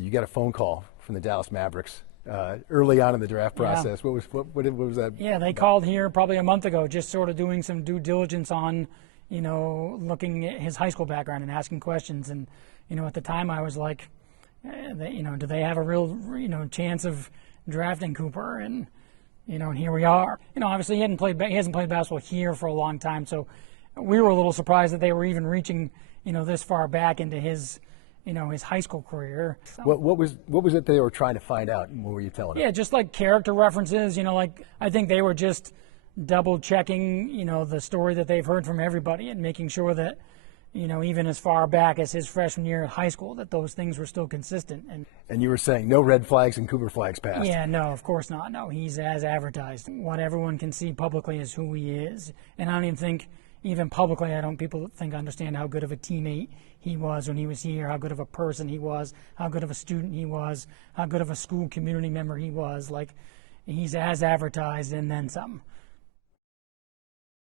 You got a phone call from the Dallas Mavericks early on in the draft process. Yeah. What was that? Yeah, they called here probably a month ago, just sort of doing some due diligence on, looking at his high school background and asking questions. And, at the time I was like, do they have a real, chance of drafting Cooper? And, and here we are. Obviously he hasn't played basketball here for a long time, so we were a little surprised that they were even reaching, this far back into his, his high school career. So, what was it they were trying to find out? What were you telling them? Yeah, just like character references. I think they were just double checking, the story that they've heard from everybody and making sure that, even as far back as his freshman year at high school, that those things were still consistent. And you were saying no red flags and Cooper Flagg's past. Yeah, no, of course not. No, he's as advertised. What everyone can see publicly is who he is. And I don't even think, even publicly, people understand how good of a teammate he was when he was here, how good of a person he was, how good of a student he was, how good of a school community member he was. Like, he's as advertised and then some.